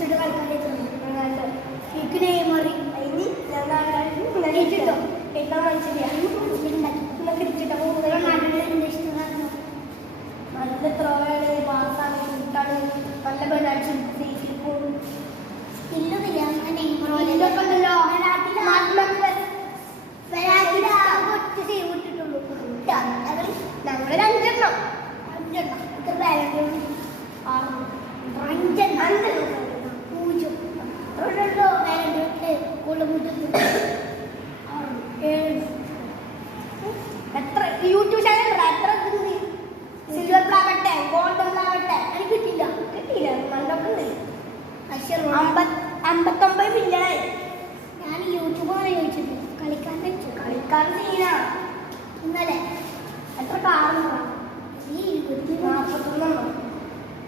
ഇഷ്ടപ്പെട്ട കളിക്കാരെ എനിക്ക് നെയ്മറി അതിന് കേട്ടോ കേട്ടാൻ മനസ്സിലാക്കി ക്രിക്കറ്റ് നല്ല ത്രോയാണ് പാസ്സാണ്